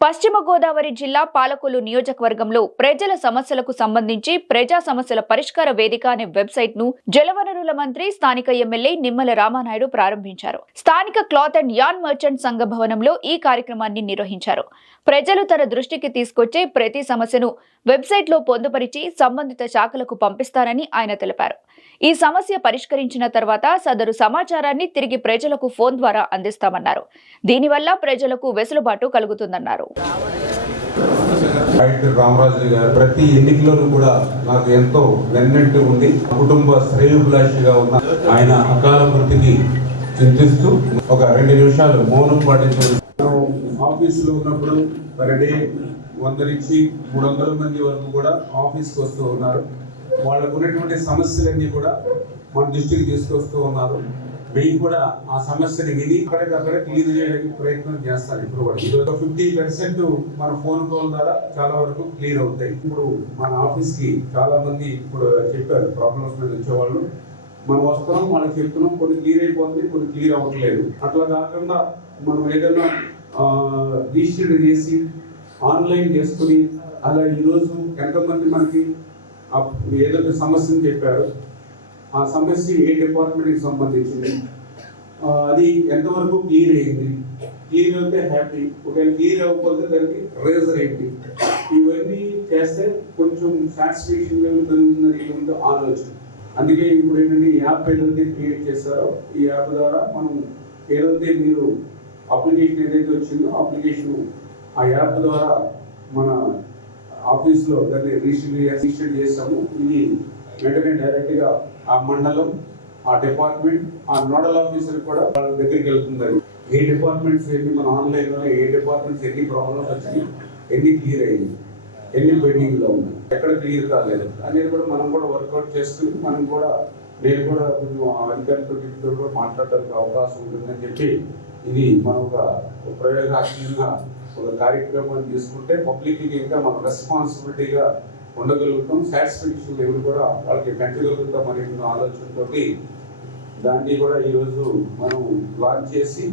పశ్చిమ గోదావరి జిల్లా పాలకొల్లు నియోజకవర్గంలో ప్రజల సమస్యలకు సంబంధించి ప్రజా సమస్యల పరిష్కార వేదిక అనే వెబ్సైట్ను జలవనరుల మంత్రి స్థానిక ఎమ్మెల్యే నిమ్మల రామానాయుడు ప్రారంభించారు. స్థానిక క్లాత్ అండ్ యాన్ మర్చెంట్ సంఘ భవనంలో ఈ కార్యక్రమాన్ని నిర్వహించారు. ప్రజలు తన దృష్టికి తీసుకొచ్చే ప్రతి సమస్యను వెబ్సైట్లో పొందుపరిచి సంబంధిత శాఖలకు పంపిస్తారని ఆయన తెలిపారు. ఈ సమస్య పరిష్కరించిన తర్వాత సదరు సమాచారాన్ని తిరిగి ప్రజలకు ఫోన్ ద్వారా అందిస్తామన్నారు. దీనివల్ల ప్రజలకు వెసులుబాటు కలుగుతుందన్నారు. డాక్టర్ రామరాజు గారు ప్రతి ఎన్నికలోనూ కూడా నాకు ఎంతో వెన్నట్టు ఉంది. కుటుంబ శ్రేయోభిలాషిగా ఉన్న ఆయన అకాల మృతికి చింతిస్తూ ఒక రెండు నిమిషాలు మౌనం పాటించడం ఆఫీసులో ఉన్నప్పుడు పర్ డే వంద నుంచి మూడు వందల మంది వరకు కూడా ఆఫీస్కి వస్తూ ఉన్నారు. వాళ్ళకు ఉన్నటువంటి సమస్యలన్నీ కూడా మన దృష్టికి తీసుకొస్తూ ఉన్నారు. మేము కూడా ఆ సమస్యని విని అక్కడే క్లియర్ చేయడానికి ప్రయత్నం చేస్తాను ఇప్పుడు కూడా. ఇది ఫిఫ్టీ పర్సెంట్ మన ఫోన్ కాల్ ద్వారా చాలా వరకు క్లియర్ అవుతాయి. ఇప్పుడు మన ఆఫీస్కి చాలా మంది ఇప్పుడు చెప్పారు ప్రాబ్లమ్స్ మీద వచ్చేవాళ్ళు. మనం వస్తున్నాం వాళ్ళకి చెప్తున్నాం కొన్ని క్లియర్ అయిపోతుంది కొన్ని క్లియర్ అవ్వట్లేదు. అట్లా కాకుండా మనం ఏదైనా రిజిస్టర్ చేసి ఆన్లైన్ చేసుకుని అలా ఈరోజు ఎంతమంది మనకి ఏదైతే ఏదో సమస్యను చెప్పారు ఆ సమస్య ఏ డిపార్ట్మెంట్కి సంబంధించింది? అది ఎంతవరకు క్లియర్ అయింది? క్లియర్ అయితే హ్యాపీ ఒకవేళ క్లియర్ అవ్వకపోతే దానికి రేజర్ ఏంటి? ఇవన్నీ చేస్తే కొంచెం సాటిస్ఫాక్షన్ లెవెల్ పెరుగుతుందని ఆలోచన. అందుకే ఇప్పుడు ఏంటంటే యాప్ ఏదైతే క్రియేట్ చేస్తారో ఈ యాప్ ద్వారా మనం ఏదైతే మీరు అప్లికేషన్ ఏదైతే వచ్చిందో అప్లికేషన్ ఆ యాప్ ద్వారా మన ఆఫీస్లో దాన్ని రిజిస్టర్ రిజిస్టర్ చేస్తాము. ఇది వెంటనే డైరెక్ట్గా ఆ మండలం ఆ డిపార్ట్మెంట్ ఆ నోడల్ ఆఫీసర్ కూడా వాళ్ళ దగ్గరికి వెళ్తుంది. ఏ డిపార్ట్మెంట్స్ ఎన్ని మన ఆన్లైన్లో ఏ డిపార్ట్మెంట్స్ ఎన్ని ప్రాబ్లమ్స్ వచ్చినాయి ఎన్ని క్లియర్ అయ్యింది ఎన్ని పెండింగ్లో ఉన్నాయి ఎక్కడ క్లియర్ కాలేదు. అనేది కూడా మనం కూడా వర్కౌట్ చేస్తూ మనం కూడా నేను కూడా కొంచెం అధికారులతో కూడా మాట్లాడడానికి అవకాశం ఉంటుందని చెప్పి ఇది మనం ఒక ఒక ప్రయోగాత్మకంగా ఒక కార్యక్రమాన్ని తీసుకుంటే పబ్లిక్ ఇంకా మనం రెస్పాన్సిబిలిటీగా ఉండగలుగుతాం. సాటిస్ఫాక్షన్ లెవెల్ కూడా వాళ్ళకి పెంచగలుగుతాం అనే ఆలోచనతోటి దాన్ని కూడా ఈరోజు మనం లాంచ్ చేసి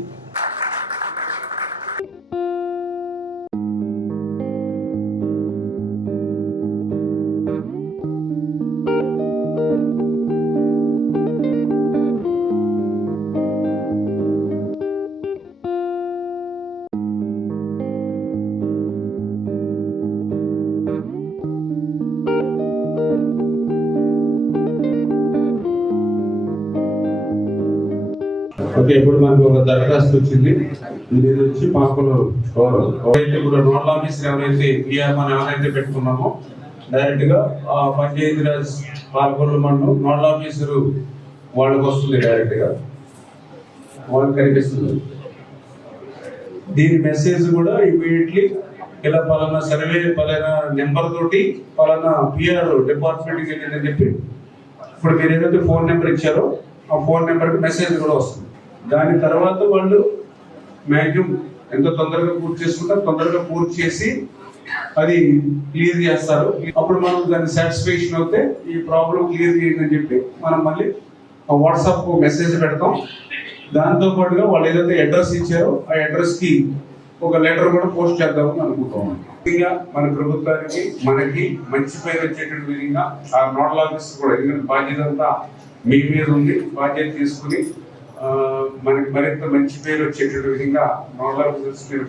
ఓకే ఇప్పుడు మనకు ఒక దరఖాస్తు వచ్చింది. ఇది వచ్చి పాపలు ఎవరైతే ఇప్పుడు నోడల్ ఆఫీసర్ ఎవరైతే పిఆర్ మనం ఎవరైతే పెట్టుకున్నామో డైరెక్ట్గా ఆ పంచాయతీ రాజ్ పాల్గొండ మండలం నోడల్ ఆఫీసర్ వాళ్ళకి వస్తుంది డైరెక్ట్గా. వాళ్ళకి కనిపిస్తుంది. దీని మెసేజ్ కూడా ఇమీడియట్లీ ఇలా పలానా సర్వే పలానా నెంబర్ తోటి పలానా పిఆర్ డిపార్ట్మెంట్కి వెళ్ళిందని చెప్పి ఇప్పుడు మీరు ఏదైతే ఫోన్ నెంబర్ ఇచ్చారో ఆ ఫోన్ నెంబర్కి మెసేజ్ కూడా వస్తుంది. దాని తర్వాత వాళ్ళు మ్యాక్సిమం ఎంత తొందరగా పూర్తి చేసుకుంటారు తొందరగా పూర్తి చేసి అది క్లియర్ చేస్తారు. అప్పుడు మనం దాన్ని సాటిస్ఫాక్షన్ అవుతే ఈ ప్రాబ్లం క్లియర్ చేయండి చెప్పి మనం మళ్ళీ వాట్సాప్ మెసేజ్ పెడతాం. దాంతో పాటుగా వాళ్ళు ఏదైతే అడ్రస్ ఇచ్చారో ఆ అడ్రస్కి ఒక లెటర్ కూడా పోస్ట్ చేద్దామని అనుకుంటాం ముఖ్యంగా మన ప్రభుత్వానికి మనకి మంచి పేరు వచ్చేటువంటి విధంగా ఆ నోడల్ ఆఫీస్ కూడా ఎందుకంటే బాధ్యత అంతా మీ మీద ఉంది. బాధ్యత తీసుకుని మనకి మరింత మంచి పేరు వచ్చేటటువంటి విధంగా నోడల్ ఆఫీసర్స్ మీరు